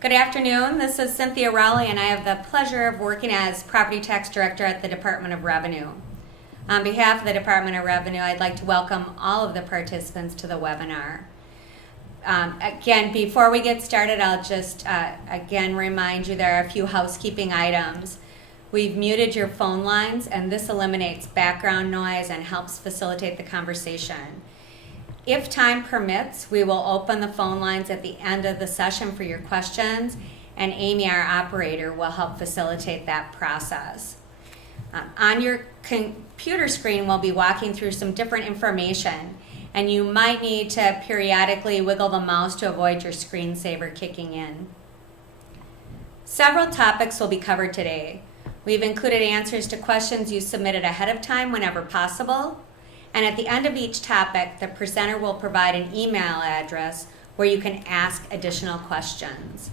Good afternoon. This is Cynthia Rowley, and I have the pleasure of working as Property Tax Director at the Department of Revenue. On behalf of the Department of Revenue, I'd like to welcome all of the participants to the webinar. Again, before we get started, I'll just again remind you there are a few housekeeping items. We've muted your phone lines, and this eliminates background noise and helps facilitate the conversation. If time permits, we will open the phone lines at the end of the session for your questions, and Amy, our operator, will help facilitate that process. On your computer screen, we'll be walking through some different information, and you might need to periodically wiggle the mouse to avoid your screensaver kicking in. Several topics will be covered today. We've included answers to questions you submitted ahead of time whenever possible. And at the end of each topic, the presenter will provide an email address where you can ask additional questions.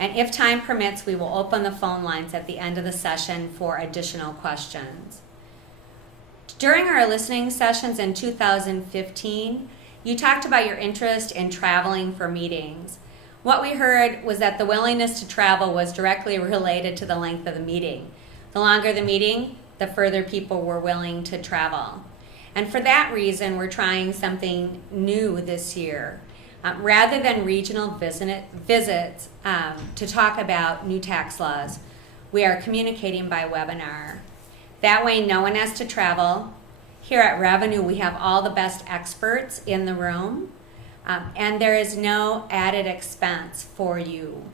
And if time permits, we will open the phone lines at the end of the session for additional questions. During our listening sessions in 2015, you talked about your interest in traveling for meetings. What we heard was that the willingness to travel was directly related to the length of the meeting. The longer the meeting, the further people were willing to travel. And for that reason, we're trying something new this year. Rather than regional visits to talk about new tax laws, we are communicating by webinar. That way, no one has to travel. Here at Revenue, we have all the best experts in the room, and there is no added expense for you.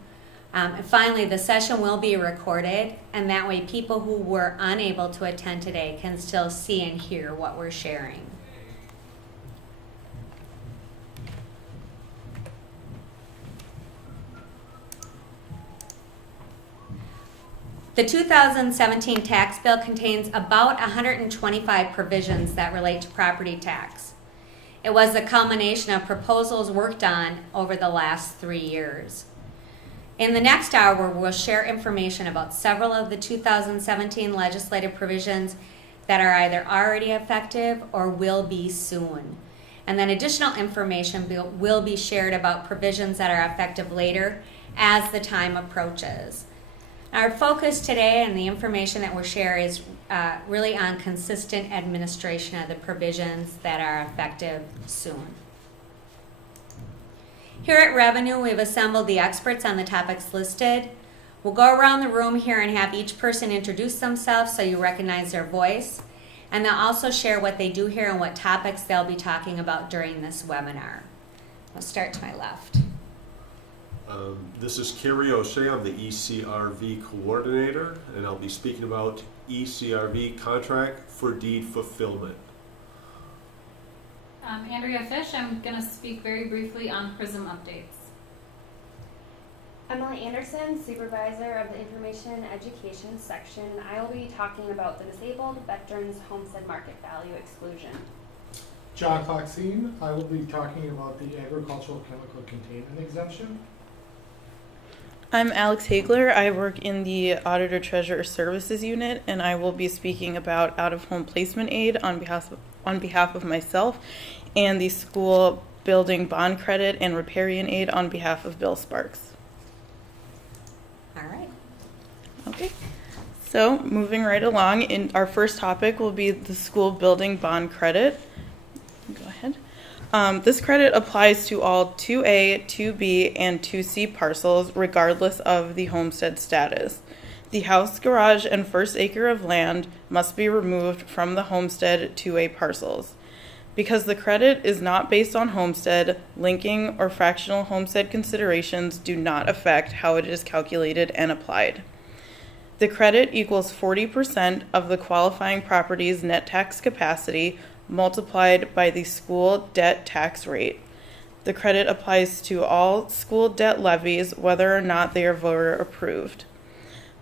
And finally, the session will be recorded, and that way people who were unable to attend today can still see and hear what we're sharing. The 2017 tax bill contains about 125 provisions that relate to property tax. It was the culmination of proposals worked on over the last 3 years. In the next hour, we'll share information about several of the 2017 legislative provisions that are either already effective or will be soon. And then additional information will be shared about provisions that are effective later as the time approaches. Our focus today and the information that we'll share is really on consistent administration of the provisions that are effective soon. Here at Revenue, we've assembled the experts on the topics listed. We'll go around the room here and have each person introduce themselves so you recognize their voice. And they'll also share what they do here and what topics they'll be talking about during this webinar. I'll start to my left. This is Kerry O'Shea. I'm the eCRV coordinator, and I'll be speaking about eCRV contract for deed fulfillment. Andrea Fish. I'm going to speak very briefly on PRISM updates. Emily Anderson, Supervisor of the Information Education section. I will be talking about the disabled veterans homestead market value exclusion. John Coxine, I will be talking about the agricultural chemical containment exemption. I'm Alex Hagler. I work in the Auditor Treasurer Services Unit, and I will be speaking about out-of-home placement aid on behalf of myself and the school building bond credit and Riparian Aid on behalf of Bill Sparks. All right. Okay. So moving right along, in our first topic will be the school building bond credit. Go ahead. This credit applies to all 2A, 2B, and 2C parcels regardless of the homestead status. The house, garage, and first acre of land must be removed from the homestead 2A parcels. Because the credit is not based on homestead, linking or fractional homestead considerations do not affect how it is calculated and applied. The credit equals 40% of the qualifying property's net tax capacity multiplied by the school debt tax rate. The credit applies to all school debt levies, whether or not they are voter approved.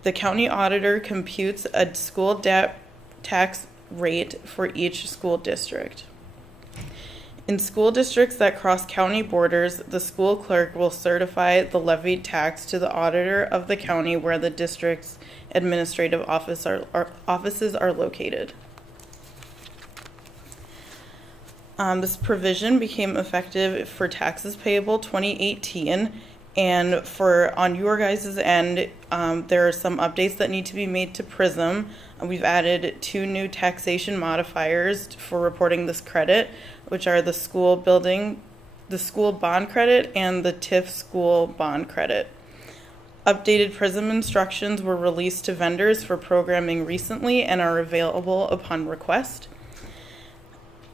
The county auditor computes a school debt tax rate for each school district. In school districts that cross county borders, the school clerk will certify the levied tax to the auditor of the county where the district's administrative offices are located. This provision became effective for taxes payable 2018 And on your guys' end, there are some updates that need to be made to PRISM. We've added 2 new taxation modifiers for reporting this credit, which are the school bond credit and the TIF school bond credit. Updated PRISM instructions were released to vendors for programming recently and are available upon request.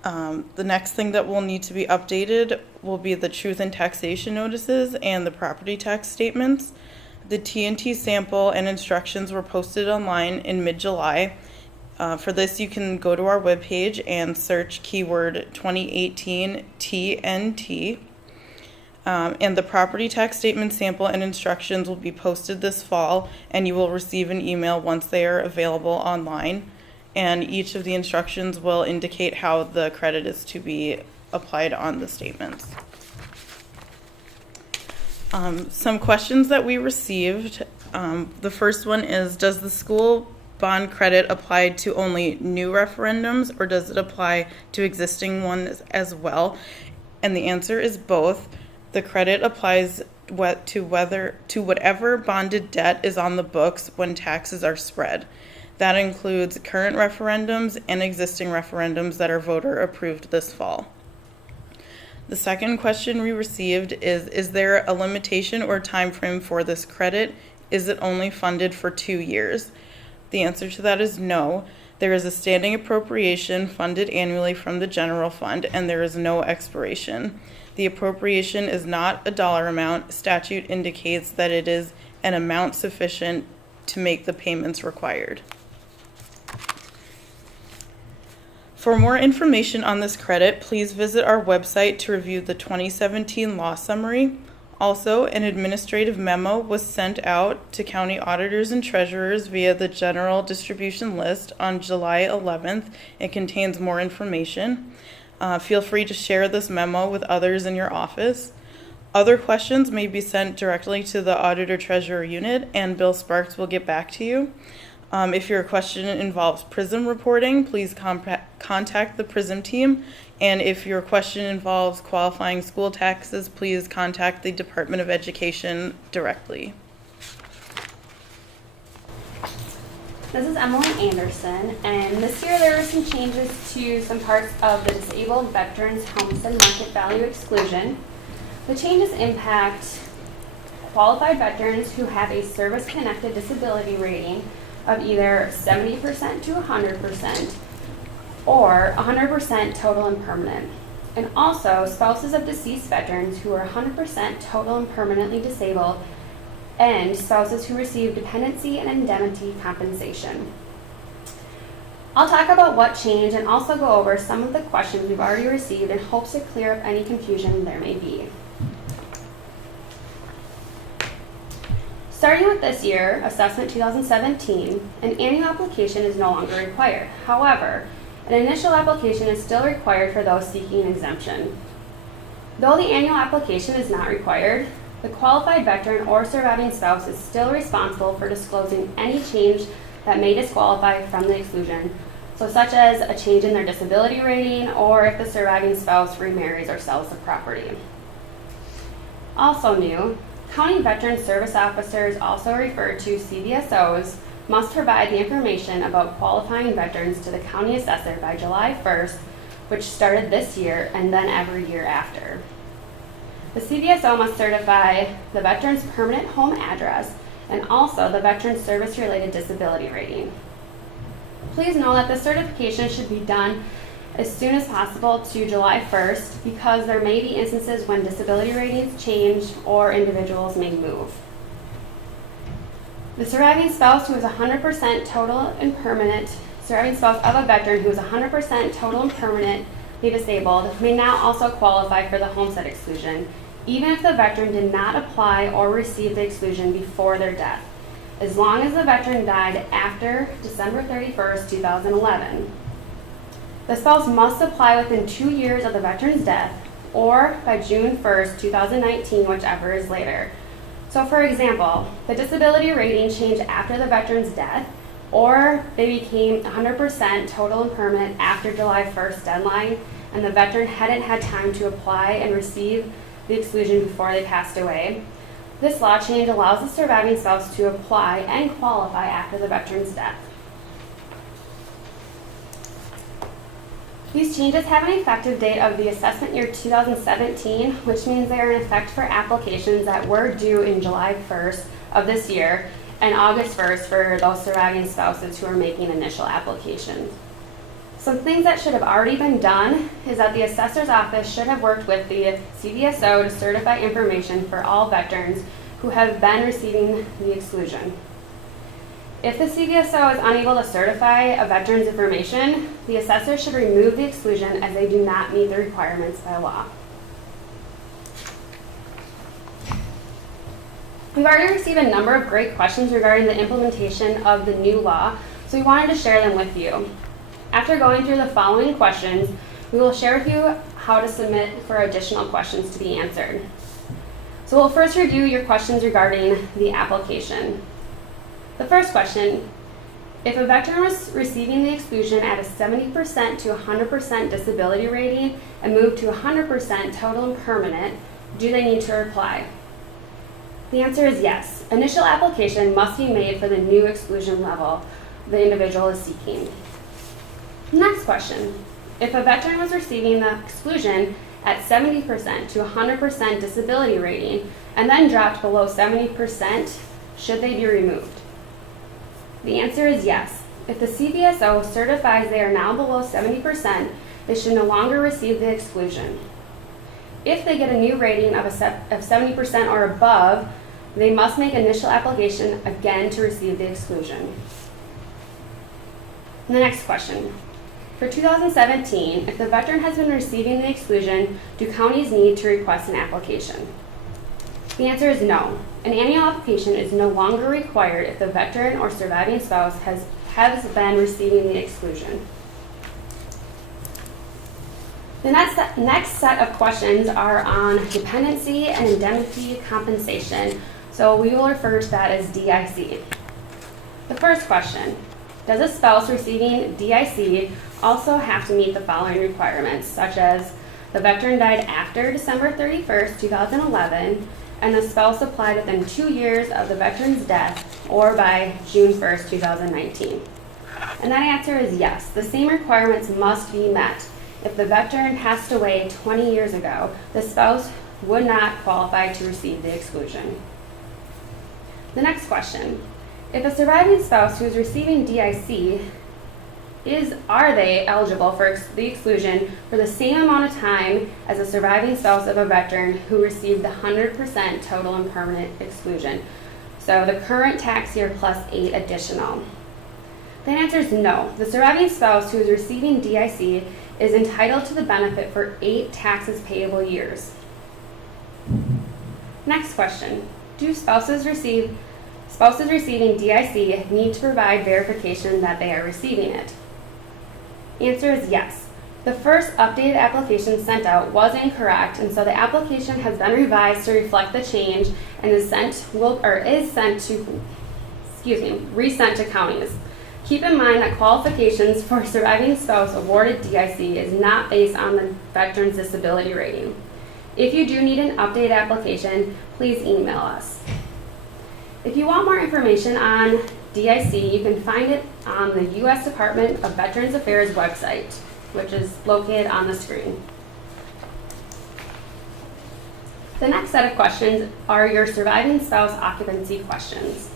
The next thing that will need to be updated will be the truth in taxation notices and the property tax statements. The TNT sample and instructions were posted online in mid-July. For this, you can go to our webpage and search keyword 2018 TNT. And the property tax statement sample and instructions will be posted this fall, and you will receive an email once they are available online. And each of the instructions will indicate how the credit is to be applied on the statements. Some questions that we received. The first one is, does the school bond credit apply to only new referendums, or does it apply to existing ones as well? And the answer is both. The credit applies to whatever bonded debt is on the books when taxes are spread. That includes current referendums and existing referendums that are voter approved this fall. The second question we received is there a limitation or time frame for this credit? Is it only funded for 2 years? The answer to that is no. There is a standing appropriation funded annually from the general fund, and there is no expiration. The appropriation is not a dollar amount. Statute indicates that it is an amount sufficient to make the payments required. For more information on this credit, please visit our website to review the 2017 law summary. Also, an administrative memo was sent out to county auditors and treasurers via the general distribution list on July 11th. It contains more information. Feel free to share this memo with others in your office. Other questions may be sent directly to the Auditor Treasurer Unit, and Bill Sparks will get back to you. If your question involves PRISM reporting, please contact the PRISM team. And if your question involves qualifying school taxes, please contact the Department of Education directly. This is Emily Anderson, and this year there were some changes to some parts of the Disabled Veterans Homestead Market Value Exclusion. The changes impact qualified veterans who have a service-connected disability rating of either 70% to 100% or 100% total and permanent. And also spouses of deceased veterans who are 100% total and permanently disabled, and spouses who receive dependency and indemnity compensation. I'll talk about what changed and also go over some of the questions we've already received in hopes to clear up any confusion there may be. Starting with this year, Assessment 2017, an annual application is no longer required. However, an initial application is still required for those seeking an exemption. Though the annual application is not required, the qualified veteran or surviving spouse is still responsible for disclosing any change that may disqualify from the exclusion, so such as a change in their disability rating or if the surviving spouse remarries or sells the property. Also new, County Veteran Service Officers, also referred to CVSOs, must provide the information about qualifying veterans to the county assessor by July 1st, which started this year and then every year after. The CVSO must certify the veteran's permanent home address and also the veteran's service-related disability rating. Please know that the certification should be done as soon as possible to July 1st because there may be instances when disability ratings change or individuals may move. The surviving spouse who is 100% total and permanent, surviving spouse of a veteran who is 100% total and permanently disabled may now also qualify for the homestead exclusion, even if the veteran did not apply or receive the exclusion before their death, as long as the veteran died after December 31st, 2011. The spouse must apply within 2 years of the veteran's death or by June 1st, 2019, whichever is later. So for example, the disability rating changed after the veteran's death, or they became 100% total and permanent after July 1st deadline, and the veteran hadn't had time to apply and receive the exclusion before they passed away. This law change allows the surviving spouse to apply and qualify after the veteran's death. These changes have an effective date of the assessment year 2017, which means they are in effect for applications that were due in July 1st of this year and August 1st for those surviving spouses who are making initial applications. Some things that should have already been done is that the assessor's office should have worked with the CVSO to certify information for all veterans who have been receiving the exclusion. If the CVSO is unable to certify a veteran's information, the assessor should remove the exclusion as they do not meet the requirements by law. We've already received a number of great questions regarding the implementation of the new law, so we wanted to share them with you. After going through the following questions, we will share with you how to submit for additional questions to be answered. So we'll first review your questions regarding the application. The first question, if a veteran was receiving the exclusion at a 70% to 100% disability rating and moved to 100% total and permanent, do they need to apply? The answer is yes. Initial application must be made for the new exclusion level the individual is seeking. Next question, if a veteran was receiving the exclusion at 70% to 100% disability rating and then dropped below 70%, should they be removed? The answer is yes. If the CVSO certifies they are now below 70%, they should no longer receive the exclusion. If they get a new rating of 70% or above, they must make initial application again to receive the exclusion. The next question. For 2017, if the veteran has been receiving the exclusion, do counties need to request an application? The answer is no. An annual application is no longer required if the veteran or surviving spouse has been receiving the exclusion. The next set of questions are on dependency and indemnity compensation, so we will refer to that as DIC. The first question, does a spouse receiving DIC also have to meet the following requirements, such as the veteran died after December 31st, 2011, and the spouse applied within 2 years of the veteran's death or by June 1st, 2019? And that answer is yes. The same requirements must be met. If the veteran passed away 20 years ago, the spouse would not qualify to receive the exclusion. The next question, if a surviving spouse who is receiving DIC are they eligible for the exclusion for the same amount of time as a surviving spouse of a veteran who received the 100% total and permanent exclusion? So the current tax year plus 8 additional. The answer is no. The surviving spouse who is receiving DIC is entitled to the benefit for 8 taxes payable years. Next question. Do spouses receiving DIC need to provide verification that they are receiving it? Answer is yes. The first updated application sent out was incorrect, and so the application has been revised to reflect the change and resent to counties. Keep in mind that qualifications for a surviving spouse awarded DIC is not based on the veteran's disability rating. If you do need an updated application, please email us. If you want more information on DIC, you can find it on the U.S. Department of Veterans Affairs website, which is located on the screen. The next set of questions are your surviving spouse occupancy questions.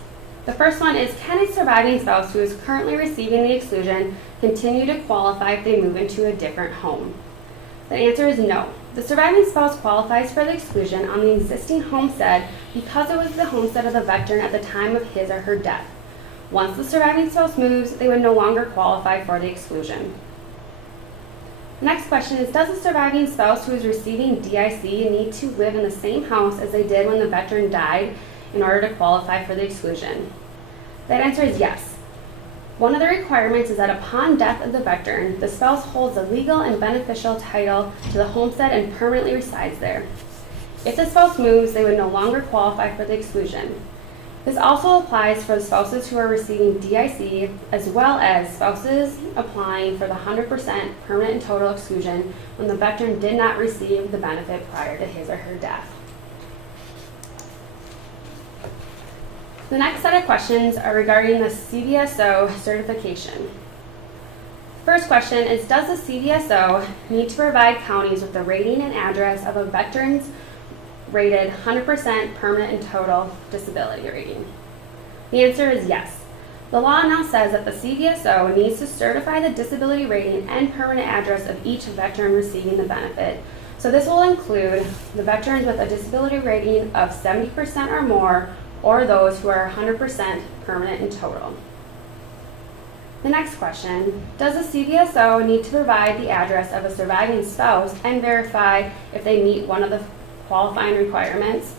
The first one is, can a surviving spouse who is currently receiving the exclusion continue to qualify if they move into a different home? The answer is no. The surviving spouse qualifies for the exclusion on the existing homestead because it was the homestead of the veteran at the time of his or her death. Once the surviving spouse moves, they would no longer qualify for the exclusion. The next question is, does a surviving spouse who is receiving DIC need to live in the same house as they did when the veteran died in order to qualify for the exclusion? That answer is yes. One of the requirements is that upon death of the veteran, the spouse holds a legal and beneficial title to the homestead and permanently resides there. If the spouse moves, they would no longer qualify for the exclusion. This also applies for the spouses who are receiving DIC, as well as spouses applying for the 100% permanent and total exclusion when the veteran did not receive the benefit prior to his or her death. The next set of questions are regarding the CVSO certification. First question is, does the CVSO need to provide counties with the rating and address of a veteran's rated 100% permanent and total disability rating? The answer is yes. The law now says that the CVSO needs to certify the disability rating and permanent address of each veteran receiving the benefit. So this will include the veterans with a disability rating of 70% or more, or those who are 100% permanent and total. The next question, does the CVSO need to provide the address of a surviving spouse and verify if they meet one of the qualifying requirements?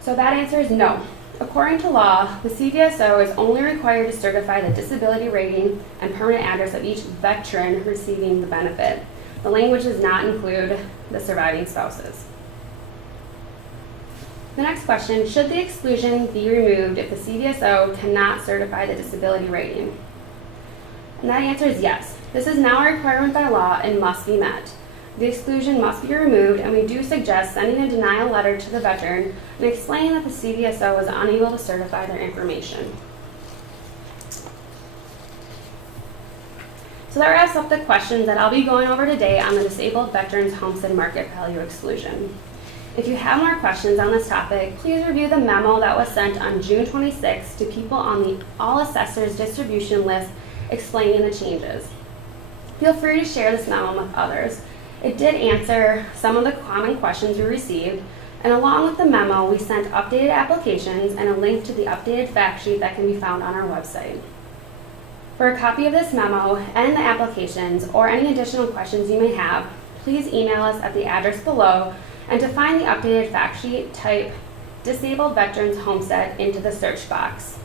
So that answer is no. According to law, the CVSO is only required to certify the disability rating and permanent address of each veteran receiving the benefit. The language does not include the surviving spouses. The next question, should the exclusion be removed if the CVSO cannot certify the disability rating? And that answer is yes. This is now a requirement by law and must be met. The exclusion must be removed, and we do suggest sending a denial letter to the veteran and explaining that the CVSO was unable to certify their information. So that wraps up the questions that I'll be going over today on the Disabled Veterans Homestead Market Value Exclusion. If you have more questions on this topic, please review the memo that was sent on June 26th to people on the All Assessors distribution list explaining the changes. Feel free to share this memo with others. It did answer some of the common questions we received, and along with the memo, we sent updated applications and a link to the updated fact sheet that can be found on our website. For a copy of this memo and the applications, or any additional questions you may have, please email us at the address below, and to find the updated fact sheet, type Disabled Veterans Homestead into the search box.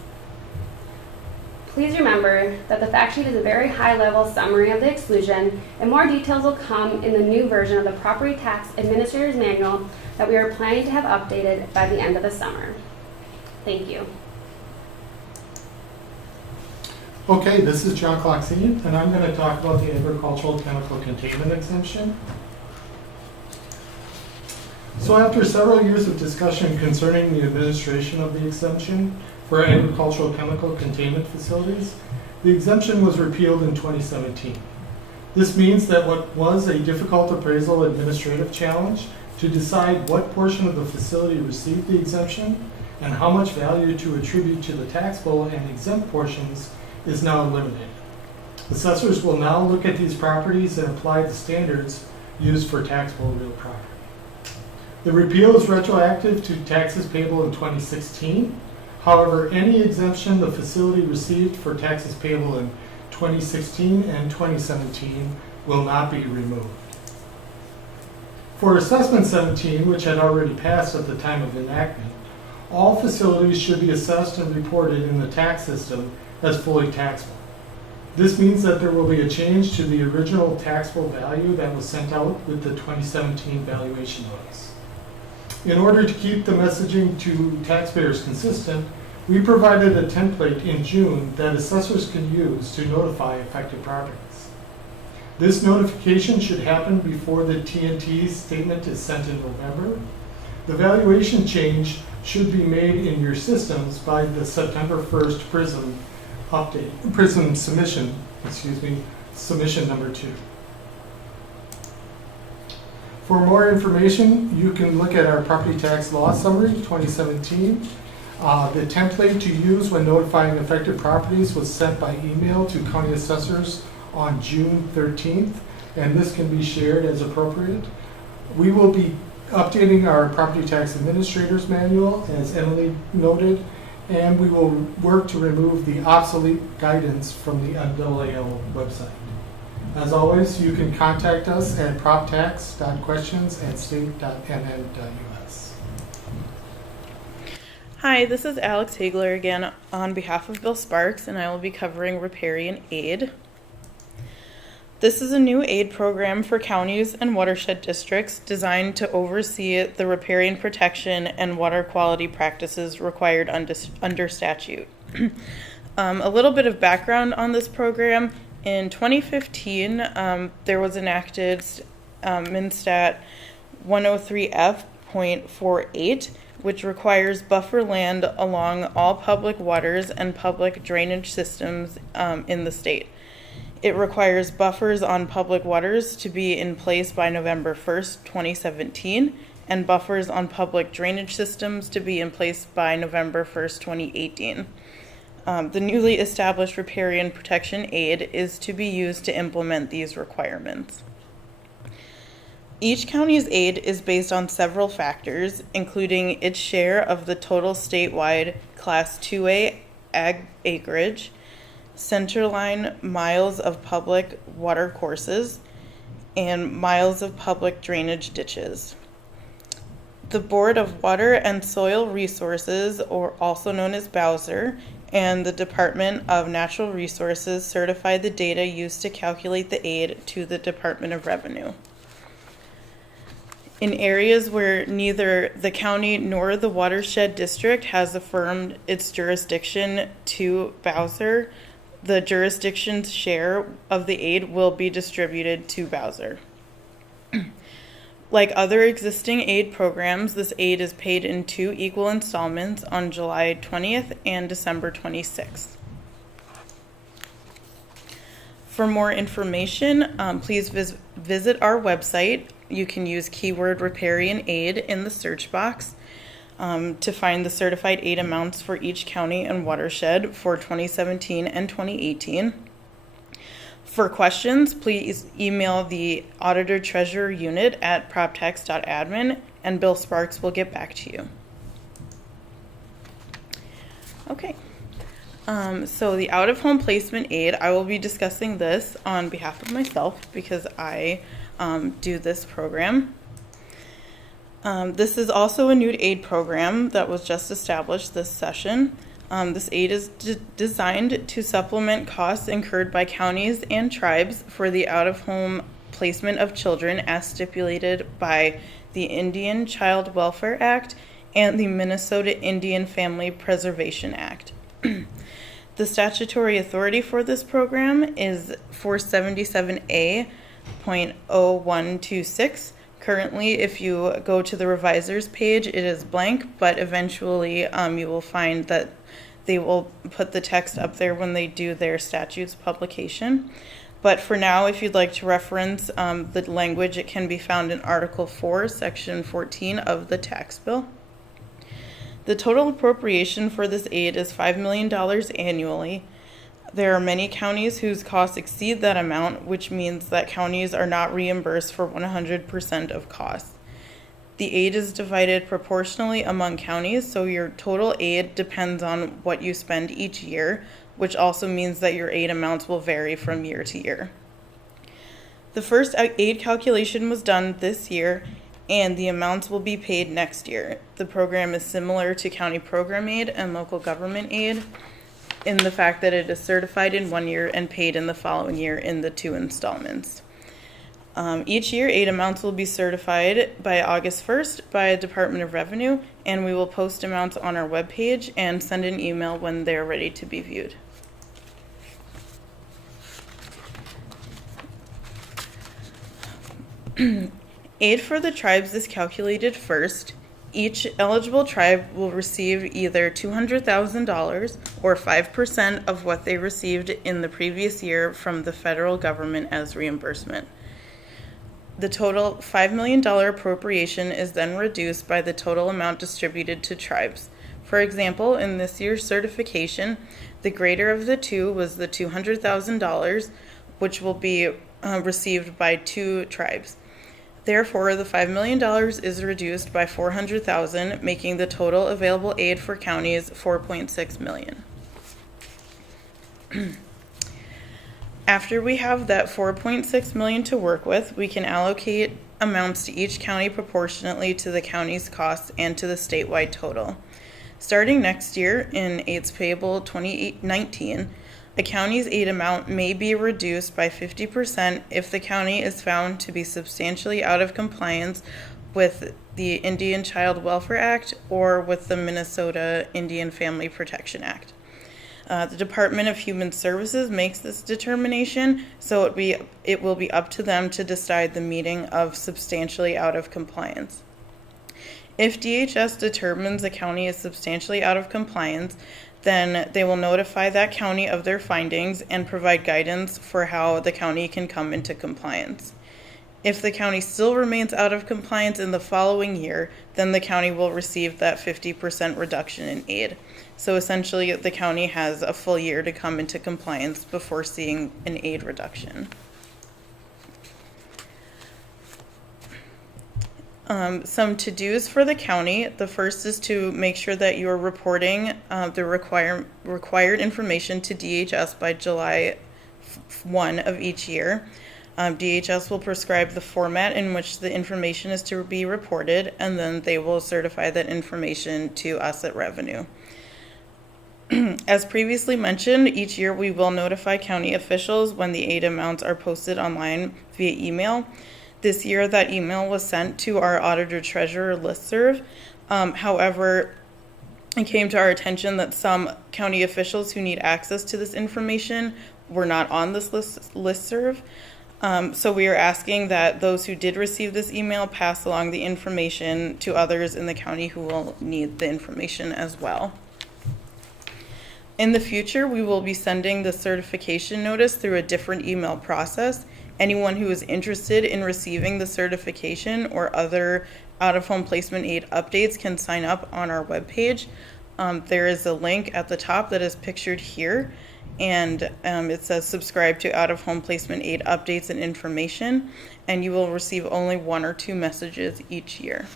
Please remember that the fact sheet is a very high-level summary of the exclusion, and more details will come in the new version of the Property Tax Administrator's Manual that we are planning to have updated by the end of the summer. Thank you. Okay, this is John Cloxine, and I'm going to talk about the agricultural chemical containment exemption. So after several years of discussion concerning the administration of the exemption for agricultural chemical containment facilities, the exemption was repealed in 2017. This means that what was a difficult appraisal administrative challenge to decide what portion of the facility received the exemption and how much value to attribute to the taxable and exempt portions is now eliminated. Assessors will now look at these properties and apply the standards used for taxable real property. The repeal is retroactive to taxes payable in 2016. However, any exemption the facility received for taxes payable in 2016 and 2017 will not be removed. For Assessment 17, which had already passed at the time of enactment, all facilities should be assessed and reported in the tax system as fully taxable. This means that there will be a change to the original taxable value that was sent out with the 2017 valuation notice. In order to keep the messaging to taxpayers consistent, we provided a template in June that assessors can use to notify affected properties. This notification should happen before the T&T statement is sent in November. The valuation change should be made in your systems by the September 1st PRISM submission, submission number 2. For more information, you can look at our Property Tax Law Summary 2017. The template to use when notifying affected properties was sent by email to county assessors on June 13th, and this can be shared as appropriate. We will be updating our Property Tax Administrator's Manual, as Emily noted, and we will work to remove the obsolete guidance from the NAAL website. As always, you can contact us at proptax.questions@state.nn.us. Hi, this is Alex Hagler again on behalf of Bill Sparks, and I will be covering Riparian Aid. This is a new aid program for counties and watershed districts designed to oversee the riparian protection and water quality practices required under statute. A little bit of background on this program. In 2015, there was enacted MnStat 103F.48, which requires buffer land along all public waters and public drainage systems in the state. It requires buffers on public waters to be in place by November 1st, 2017, and buffers on public drainage systems to be in place by November 1st, 2018. The newly established Riparian Protection Aid is to be used to implement these requirements. Each county's aid is based on several factors, including its share of the total statewide Class 2A ag acreage, centerline miles of public water courses, and miles of public drainage ditches. The Board of Water and Soil Resources, or also known as Bowser, and the Department of Natural Resources certify the data used to calculate the aid to the Department of Revenue. In areas where neither the county nor the watershed district has affirmed its jurisdiction to Bowser, the jurisdiction's share of the aid will be distributed to Bowser. Like other existing aid programs, this aid is paid in 2 equal installments on July 20th and December 26th. For more information, please visit our website. You can use keyword Riparian Aid in the search box to find the certified aid amounts for each county and watershed for 2017 and 2018. For questions, please email the Auditor Treasurer Unit at proptex.admin, and Bill Sparks will get back to you. Okay. So the out-of-home placement aid, I will be discussing this on behalf of myself because I do this program. This is also a new aid program that was just established this session. This aid is designed to supplement costs incurred by counties and tribes for the out-of-home placement of children as stipulated by the Indian Child Welfare Act and the Minnesota Indian Family Preservation Act. The statutory authority for this program is 477A.0126. Currently, if you go to the revisers page, it is blank, but eventually you will find that they will put the text up there when they do their statutes publication. But for now, if you'd like to reference the language, it can be found in Article 4, Section 14 of the tax bill. The total appropriation for this aid is $5 million annually. There are many counties whose costs exceed that amount, which means that counties are not reimbursed for 100% of costs. The aid is divided proportionally among counties, so your total aid depends on what you spend each year, which also means that your aid amounts will vary from year to year. The first aid calculation was done this year, and the amounts will be paid next year. The program is similar to county program aid and local government aid in the fact that it is certified in 1 year and paid in the following year in the 2 installments. Each year, aid amounts will be certified by August 1st by the Department of Revenue, and we will post amounts on our webpage and send an email when they're ready to be viewed. Aid for the tribes is calculated first. Each eligible tribe will receive either $200,000 or 5% of what they received in the previous year from the federal government as reimbursement. The total $5 million appropriation is then reduced by the total amount distributed to tribes. For example, in this year's certification, the greater of the two was the $200,000, which will be received by 2 tribes. Therefore, the $5 million is reduced by $400,000, making the total available aid for counties $4.6 million. After we have that $4.6 million to work with, we can allocate amounts to each county proportionately to the county's costs and to the statewide total. Starting next year in Aids Payable 2019, a county's aid amount may be reduced by 50% if the county is found to be substantially out of compliance with the Indian Child Welfare Act or with the Minnesota Indian Family Protection Act. The Department of Human Services makes this determination, so it will be up to them to decide the meaning of substantially out of compliance. If DHS determines a county is substantially out of compliance, then they will notify that county of their findings and provide guidance for how the county can come into compliance. If the county still remains out of compliance in the following year, then the county will receive that 50% reduction in aid. So essentially, the county has a full year to come into compliance before seeing an aid reduction. Some to-dos for the county. The first is to make sure that you are reporting the required information to DHS by July 1 of each year. DHS will prescribe the format in which the information is to be reported, and then they will certify that information to us at Revenue. As previously mentioned, each year we will notify county officials when the aid amounts are posted online via email. This year, that email was sent to our auditor-treasurer listserv. However, it came to our attention that some county officials who need access to this information were not on this listserv. So we are asking that those who did receive this email pass along the information to others in the county who will need the information as well. In the future, we will be sending the certification notice through a different email process. Anyone who is interested in receiving the certification or other out-of-home placement aid updates can sign up on our webpage. There is a link at the top that is pictured here, and it says subscribe to out-of-home placement aid updates and information, and you will receive only 1 or 2 messages each year.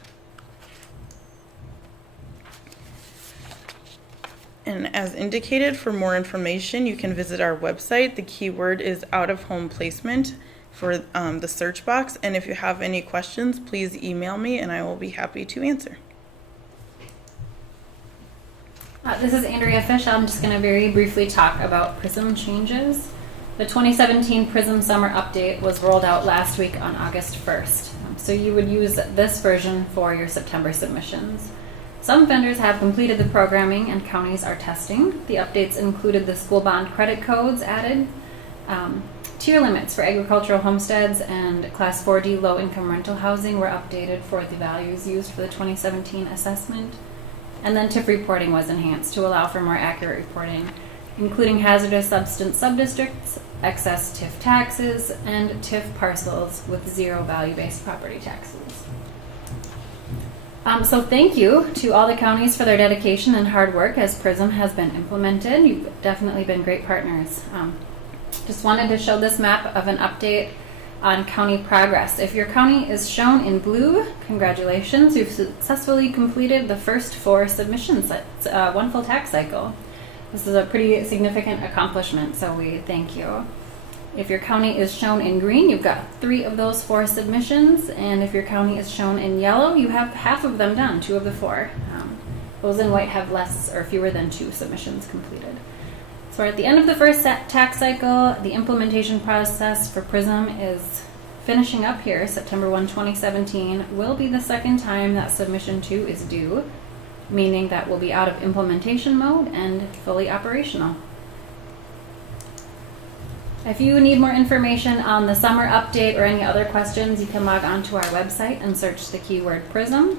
And as indicated, for more information, you can visit our website. The keyword is out-of-home placement for the search box. And if you have any questions, please email me and I will be happy to answer. This is Andrea Fish. I'm just going to very briefly talk about PRISM changes. The 2017 PRISM Summer Update was rolled out last week on August 1st. So you would use this version for your September submissions. Some vendors have completed the programming and counties are testing. The updates included the school bond credit codes added, tier limits for agricultural homesteads and Class 4D low-income rental housing were updated for the values used for the 2017 assessment. And then TIF reporting was enhanced to allow for more accurate reporting, including hazardous substance subdistricts, excess TIF taxes, and TIF parcels with 0 value-based property taxes. So thank you to all the counties for their dedication and hard work as PRISM has been implemented. You've definitely been great partners. Just wanted to show this map of an update on county progress. If your county is shown in blue, congratulations, you've successfully completed the first 4 submissions. It's 1 full tax cycle. This is a pretty significant accomplishment, so we thank you. If your county is shown in green, you've got 3 of those 4 submissions, and if your county is shown in yellow, you have half of them done, 2 of the 4. Those in white have less or fewer than 2 submissions completed. So we're at the end of the first tax cycle. The implementation process for PRISM is finishing up here. September 1, 2017 will be the second time that submission 2 is due, meaning that we'll be out of implementation mode and fully operational. If you need more information on the summer update or any other questions, you can log on to our website and search the keyword PRISM.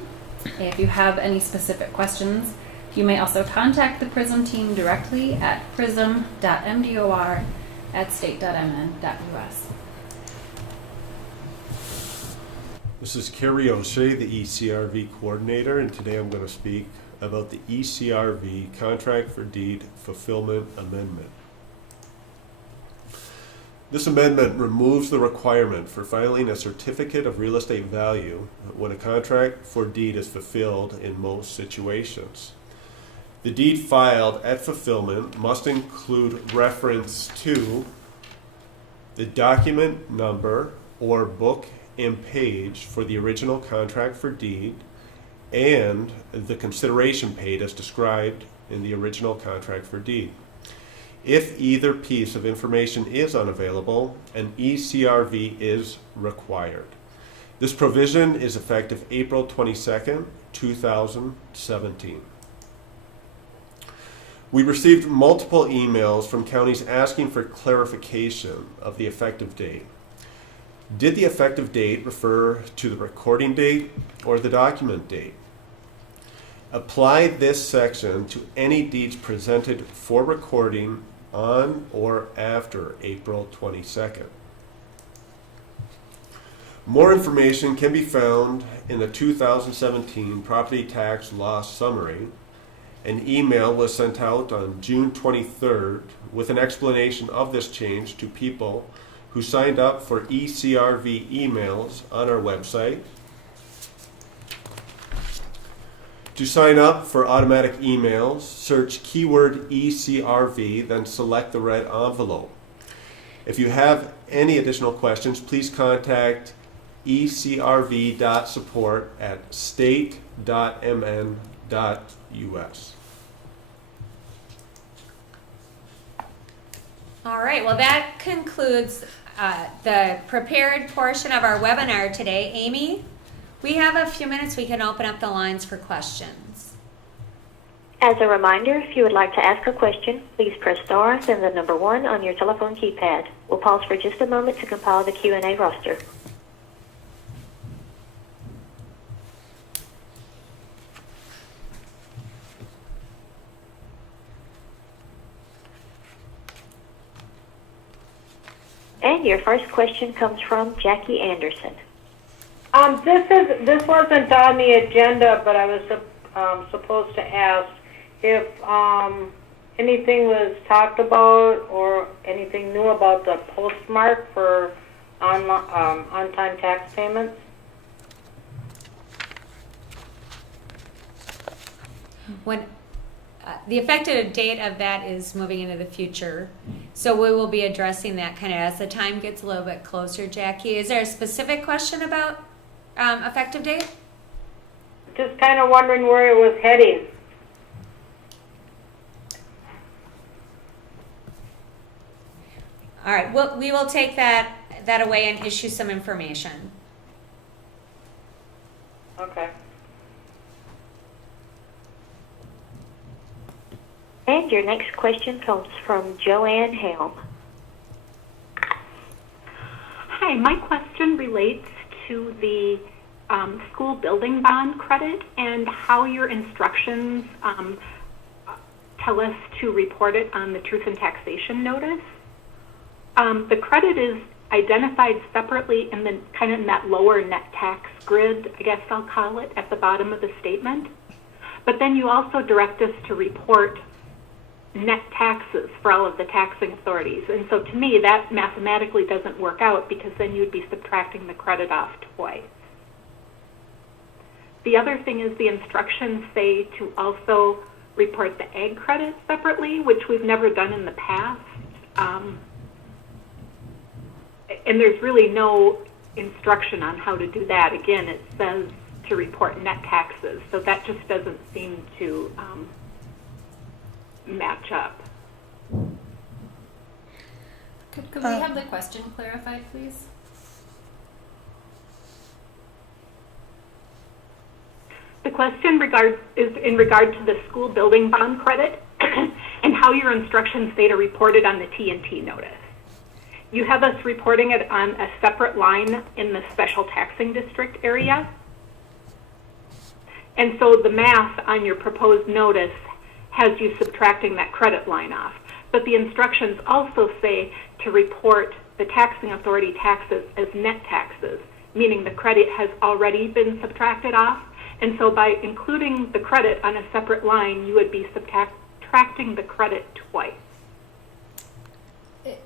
If you have any specific questions, you may also contact the PRISM team directly at prism.mdor@state.mn.us. This is Carrie O'Shea, the eCRV coordinator, and today I'm going to speak about the eCRV Contract for Deed Fulfillment Amendment. This amendment removes the requirement for filing a certificate of real estate value when a contract for deed is fulfilled in most situations. The deed filed at fulfillment must include reference to the document number or book and page for the original contract for deed and the consideration paid as described in the original contract for deed. If either piece of information is unavailable, an eCRV is required. This provision is effective April 22nd, 2017. We received multiple emails from counties asking for clarification of the effective date. Did the effective date refer to the recording date or the document date? Apply this section to any deeds presented for recording on or after April 22nd. More information can be found in the 2017 Property Tax Loss Summary. An email was sent out on June 23rd with an explanation of this change to people who signed up for eCRV emails on our website. To sign up for automatic emails, search keyword eCRV, then select the red envelope. If you have any additional questions, please contact ecrv.support@state.mn.us. All right, well, that concludes the prepared portion of our webinar today. Amy, we have a few minutes. We can open up the lines for questions. As a reminder, if you would like to ask a question, please press star, then the number 1 on your telephone keypad. We'll pause for just a moment to compile the Q&A roster. And your first question comes from Jackie Anderson. This wasn't on the agenda, but I was supposed to ask if anything was talked about or anything new about the postmark for on-time tax payments. When the effective date of that is moving into the future, so we will be addressing that kind of as the time gets a little bit closer. Jackie, is there a specific question about effective date? Just kind of wondering where it was heading. All right, well, we will take that away and issue some information. Okay. And your next question comes from Joanne Helm. Hi, my question relates to the school building bond credit and how your instructions tell us to report it on the truth in taxation notice. The credit is identified separately in the kind of in that lower net tax grid, I guess I'll call it, at the bottom of the statement. But then you also direct us to report net taxes for all of the taxing authorities. And so to me, that mathematically doesn't work out because then you'd be subtracting the credit off twice. The other thing is the instructions say to also report the ag credit separately, which we've never done in the past. And there's really no instruction on how to do that. Again, it says to report net taxes, so that just doesn't seem to match up. Could we have the question clarified, please? The question is in regard to the school building bond credit and how your instructions say to report it on the T&T notice. You have us reporting it on a separate line in the special taxing district area. And so the math on your proposed notice has you subtracting that credit line off. But the instructions also say to report the taxing authority taxes as net taxes, meaning the credit has already been subtracted off. And so by including the credit on a separate line, you would be subtracting the credit twice.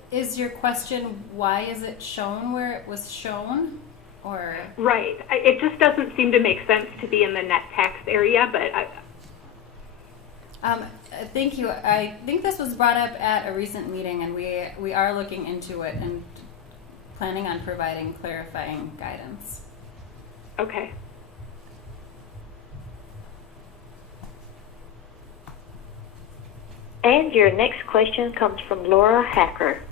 Is your question, why is it shown where it was shown? Or right. It just doesn't seem to make sense to be in the net tax area, but thank you. I think this was brought up at a recent meeting, and we are looking into it and planning on providing clarifying guidance. Okay. And your next question comes from Laura Hacker.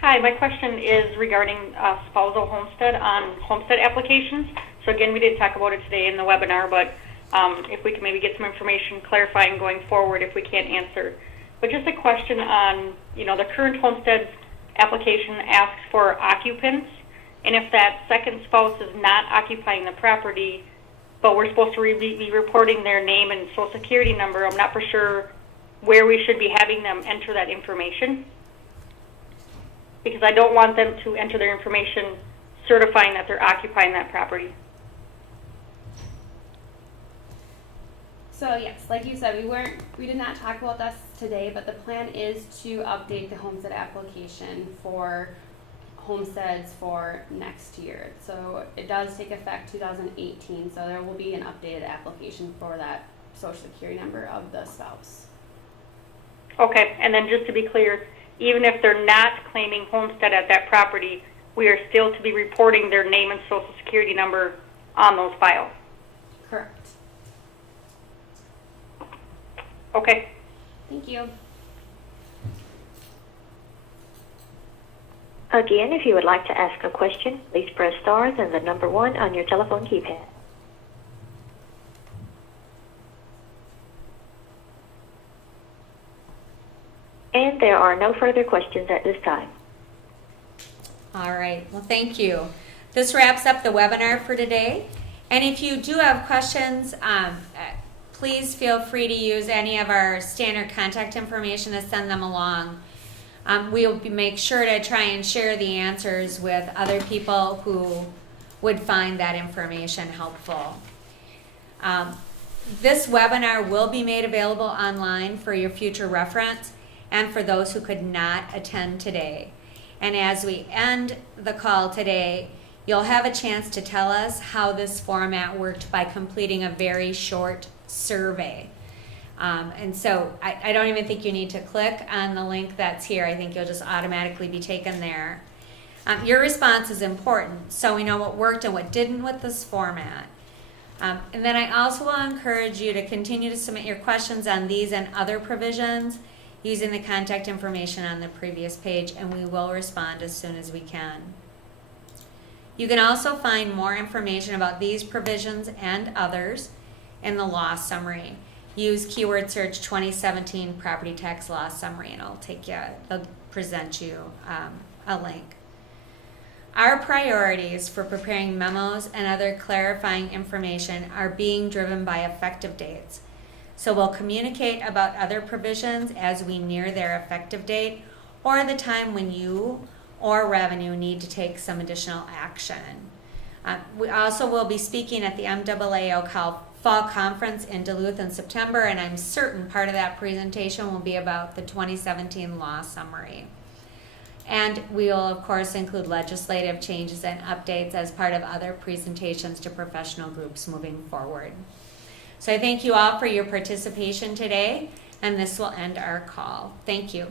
Hi, my question is regarding spousal homestead on homestead applications. So again, we did talk about it today in the webinar, but if we can maybe get some information clarifying going forward if we can't answer. But just a question on, the current homestead application asks for occupants, and if that second spouse is not occupying the property, but we're supposed to be reporting their name and social security number. I'm not for sure where we should be having them enter that information, because I don't want them to enter their information certifying that they're occupying that property. So yes, like you said, we did not talk about this today, but the plan is to update the homestead application for homesteads for next year. So it does take effect 2018, so there will be an updated application for that social security number of the spouse. Okay, and then just to be clear, even if they're not claiming homestead at that property, we are still to be reporting their name and social security number on those files. Correct. Okay. Thank you. Again, if you would like to ask a question, please press star then the number 1 on your telephone keypad. And there are no further questions at this time. All right, well, thank you. This wraps up the webinar for today. And if you do have questions, please feel free to use any of our standard contact information to send them along. We'll make sure to try and share the answers with other people who would find that information helpful. This webinar will be made available online for your future reference and for those who could not attend today. And as we end the call today, you'll have a chance to tell us how this format worked by completing a very short survey. And so I don't even think you need to click on the link that's here. I think you'll just automatically be taken there. Your response is important, so we know what worked and what didn't with this format. And then I also will encourage you to continue to submit your questions on these and other provisions using the contact information on the previous page, and we will respond as soon as we can. You can also find more information about these provisions and others in the law summary. Use keyword search 2017 property tax law summary, and it'll present you a link. Our priorities for preparing memos and other clarifying information are being driven by effective dates. So we'll communicate about other provisions as we near their effective date or the time when you or revenue need to take some additional action. We also will be speaking at the MAAO Fall Conference in Duluth in September, and I'm certain part of that presentation will be about the 2017 law summary. And we will, of course, include legislative changes and updates as part of other presentations to professional groups moving forward. So I thank you all for your participation today, and this will end our call. Thank you.